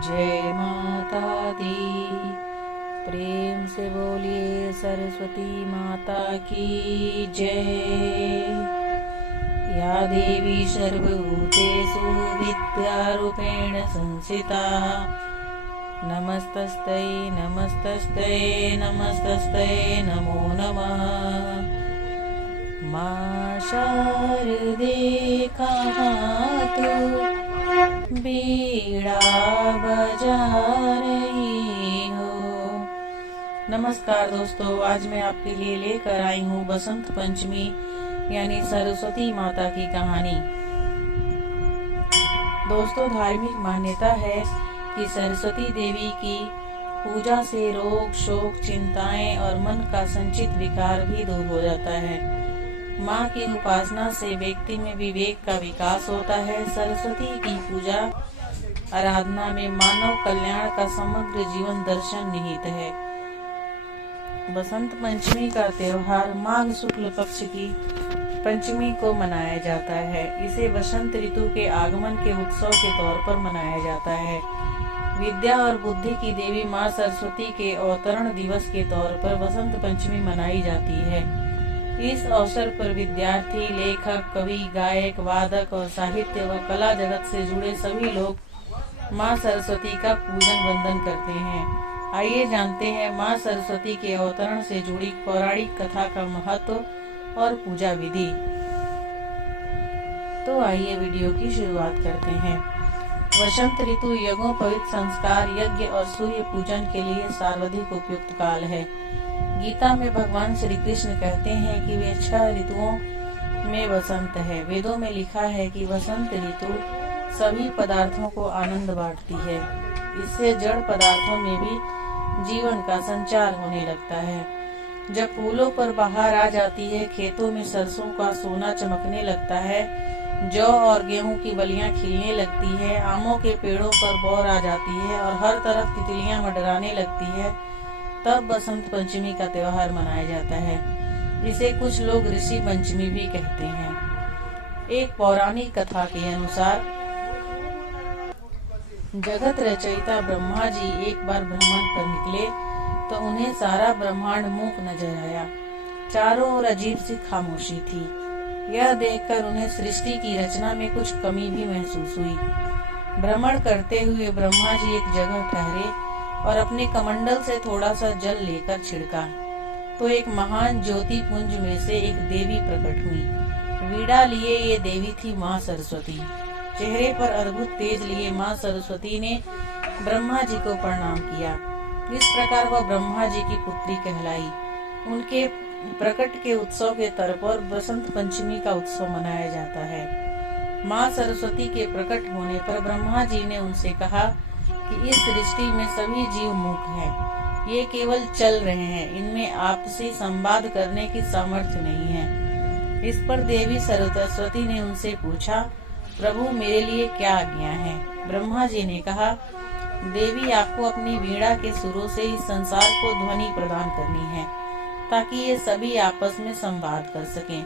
जय माता दी। प्रेम से बोलिए सरस्वती माता की जय। या देवी सर्वभूतेषु विद्यारूपेण संस्थिता नमस्तस्यै नमस्तस्यै नमस्तस्यै नमो नमः। मां शारदे कहाँ तू बीड़ा बजा रही हो। नमस्कार दोस्तों, आज मैं आपके लिए लेकर आई हूँ बसंत पंचमी यानी सरस्वती माता की कहानी। दोस्तों, धार्मिक मान्यता है कि सरस्वती देवी की पूजा से रोग, शोक, चिंताएं और मन का संचित विकार भी दूर हो जाता है। माँ की उपासना से व्यक्ति में विवेक का विकास होता है। सरस्वती की पूजा आराधना में मानव कल्याण का समग्र जीवन दर्शन निहित है। बसंत पंचमी का त्योहार माघ शुक्ल पक्ष की पंचमी को मनाया जाता है। इसे वसंत ऋतु के आगमन के उत्सव के तौर पर मनाया जाता है। विद्या और बुद्धि की देवी माँ सरस्वती के अवतरण दिवस के तौर पर बसंत पंचमी मनाई जाती है। इस अवसर पर विद्यार्थी, लेखक, कवि, गायक, वादक और साहित्य व कला जगत से जुड़े सभी लोग माँ सरस्वती का पूजन वंदन करते हैं। आइए जानते हैं माँ सरस्वती के अवतरण से जुड़ी पौराणिक कथा का महत्व और पूजा विधि। तो आइए वीडियो की शुरुआत करते हैं। वसंत ऋतु यज्ञोपवीत संस्कार, यज्ञ और सूर्य पूजन के लिए सर्वाधिक उपयुक्त काल है। गीता में भगवान श्री कृष्ण कहते हैं कि वे 6 ऋतुओं में वसंत है। वेदों में लिखा है कि वसंत ऋतु सभी पदार्थों को आनंद बांटती है। इससे जड़ पदार्थों में भी जीवन का संचार होने लगता है। जब फूलों पर बहार आ जाती है, खेतों में सरसों का सोना चमकने लगता है, जौ और गेहूं की बलियां खिलने लगती है, आमों के पेड़ों पर बौर आ जाती है और हर तरफ तितलियां मंडराने लगती है, तब बसंत पंचमी का त्योहार मनाया जाता है। इसे कुछ लोग ऋषि पंचमी भी कहते हैं। एक पौराणिक कथा के अनुसार जगत रचयिता ब्रह्मा जी एक बार भ्रमण पर निकले तो उन्हें सारा ब्रह्मांड मूक नजर आया। चारों ओर अजीब सी खामोशी थी। यह देखकर उन्हें सृष्टि की रचना में कुछ कमी भी महसूस हुई। भ्रमण करते हुए ब्रह्मा जी एक जगह ठहरे और अपने कमंडल से थोड़ा सा जल लेकर छिड़का तो एक महान ज्योति पुंज में से एक देवी प्रकट हुई। वीणा लिए ये देवी थी माँ सरस्वती। चेहरे पर अद्भुत तेज लिए माँ सरस्वती ने ब्रह्मा जी को प्रणाम किया। इस प्रकार वह ब्रह्मा जी की पुत्री कहलाई। उनके प्रकट के उत्सव के तौर पर बसंत पंचमी का उत्सव मनाया जाता है। माँ सरस्वती के प्रकट होने पर ब्रह्मा जी ने उनसे कहा कि इस सृष्टि में सभी जीव मूक हैं। ये केवल चल रहे हैं, इनमें आपसी संवाद करने की सामर्थ्य नहीं है। इस पर देवी सरस्वती ने उनसे पूछा, प्रभु मेरे लिए क्या आज्ञा है? ब्रह्मा जी ने कहा, देवी आपको अपनी वीणा के सुरों से इस संसार को ध्वनि प्रदान करनी है ताकि ये सभी आपस में संवाद कर सकें,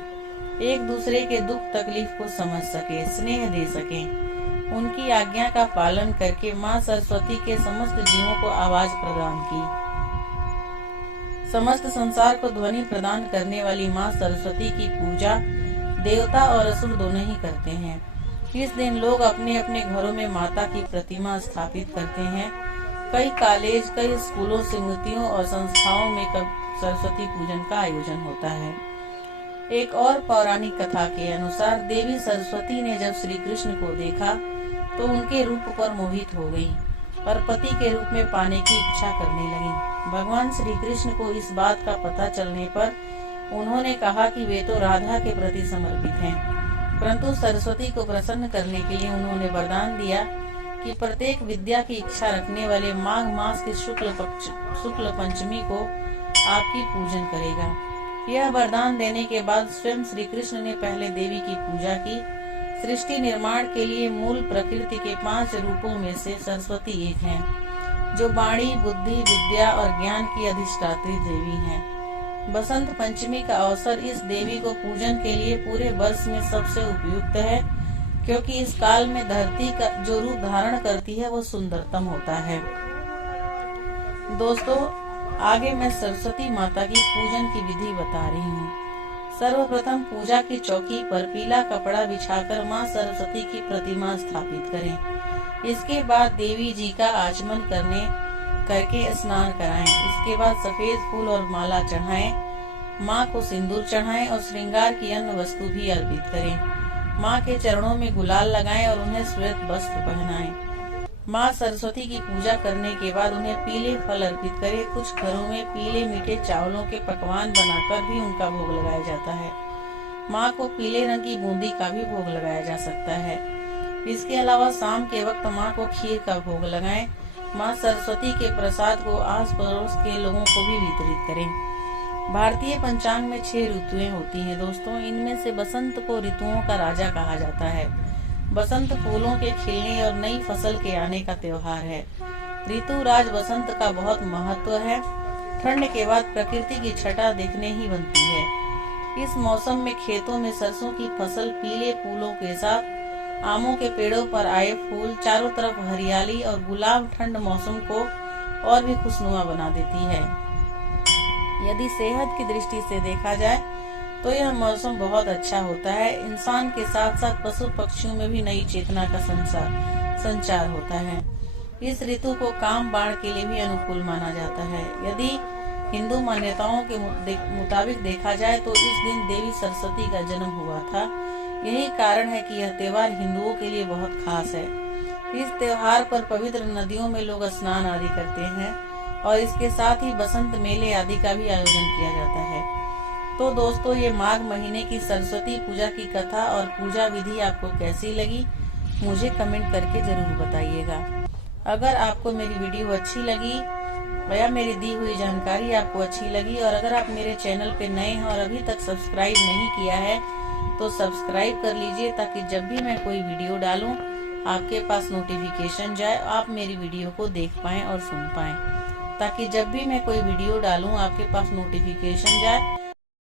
एक दूसरे के दुख तकलीफ को समझ सके, स्नेह दे सकें। उनकी आज्ञा का पालन करके माँ सरस्वती के समस्त जीवों को आवाज प्रदान की। समस्त संसार को ध्वनि प्रदान करने वाली माँ सरस्वती की पूजा देवता और असुर दोनों ही करते हैं। इस दिन लोग अपने अपने घरों में माता की प्रतिमा स्थापित करते हैं। कई कॉलेज, कई स्कूलों, समितियों और संस्थाओं में सरस्वती पूजन का आयोजन होता है। एक और पौराणिक कथा के अनुसार देवी सरस्वती ने जब श्री कृष्ण को देखा तो उनके रूप पर मोहित हो गई और पति के रूप में पाने की इच्छा करने लगी। भगवान श्री कृष्ण को इस बात का पता चलने पर उन्होंने कहा कि वे तो राधा के प्रति समर्पित हैं, परंतु सरस्वती को प्रसन्न करने के लिए उन्होंने वरदान दिया कि प्रत्येक विद्या की इच्छा रखने वाले माघ मास के शुक्ल पंचमी को आपकी पूजन करेगा। यह वरदान देने के बाद स्वयं श्री कृष्ण ने पहले देवी की पूजा की। सृष्टि निर्माण के लिए मूल प्रकृति के 5 रूपों में से सरस्वती एक है, जो वाणी, बुद्धि, विद्या और ज्ञान की अधिष्ठात्री देवी है। बसंत पंचमी का अवसर इस देवी को पूजन के लिए पूरे वर्ष में सबसे उपयुक्त है। क्योंकि इस काल में धरती का जो रूप धारण करती है वो सुंदरतम होता है। दोस्तों, आगे मैं सरस्वती माता की पूजन की विधि बता रही हूँ। सर्वप्रथम पूजा की चौकी पर पीला कपड़ा बिछाकर माँ सरस्वती की प्रतिमा स्थापित करें। इसके बाद देवी जी का आचमन करके स्नान कराएं। इसके बाद सफेद फूल और माला चढ़ाएं। माँ को सिंदूर चढ़ाएं और श्रृंगार की अन्य वस्तु भी अर्पित करें। माँ के चरणों में गुलाल लगाएं और उन्हें श्वेत वस्त्र पहनाएं। माँ सरस्वती की पूजा करने के बाद उन्हें पीले फल अर्पित करें। कुछ घरों में पीले मीठे चावलों के पकवान बनाकर भी उनका भोग लगाया जाता है। माँ को पीले रंग की बूंदी का भी भोग लगाया जा सकता है। इसके अलावा शाम के वक्त माँ को खीर का भोग लगाएं। माँ सरस्वती के प्रसाद को आस पड़ोस के लोगों को भी वितरित करें। भारतीय पंचांग में 6 ऋतुएं होती हैं दोस्तों। इनमें से बसंत को ऋतुओं का राजा कहा जाता है। बसंत फूलों के खिलने और नई फसल के आने का त्योहार है। ऋतु राज बसंत का बहुत महत्व है। ठंड के बाद प्रकृति की छटा देखने ही बनती है। इस मौसम में खेतों में सरसों की फसल पीले फूलों के साथ आमों के पेड़ों पर आए फूल, चारों तरफ हरियाली और गुलाब ठंड मौसम को और भी खुशनुमा बना देती है। यदि सेहत की दृष्टि से देखा जाए तो यह मौसम बहुत अच्छा होता है। इंसान के साथ साथ पशु पक्षियों में भी नई चेतना का संचार होता है। इस ऋतु को काम बाढ़ के लिए भी अनुकूल माना जाता है। यदि हिंदू मान्यताओं के मुताबिक देखा जाए तो इस दिन देवी सरस्वती का जन्म हुआ था। यही कारण है कि यह त्योहार हिंदुओं के लिए बहुत खास है। इस त्योहार पर पवित्र नदियों में लोग स्नान आदि करते हैं और इसके साथ ही बसंत मेले आदि का भी आयोजन किया जाता है। तो दोस्तों, ये माघ महीने की सरस्वती पूजा की कथा और पूजा विधि आपको कैसी लगी मुझे कमेंट करके जरूर बताइएगा। अगर आपको मेरी वीडियो अच्छी लगी या मेरी दी हुई जानकारी आपको अच्छी लगी और अगर आप मेरे चैनल पे नए हैं और अभी तक सब्सक्राइब नहीं किया है तो सब्सक्राइब कर लीजिए, ताकि जब भी मैं कोई वीडियो डालूं आपके पास नोटिफिकेशन जाए, आप मेरी वीडियो को देख पाएं और सुन पाएं, ताकि जब भी मैं कोई वीडियो डालूं आपके पास नोटिफिकेशन जाए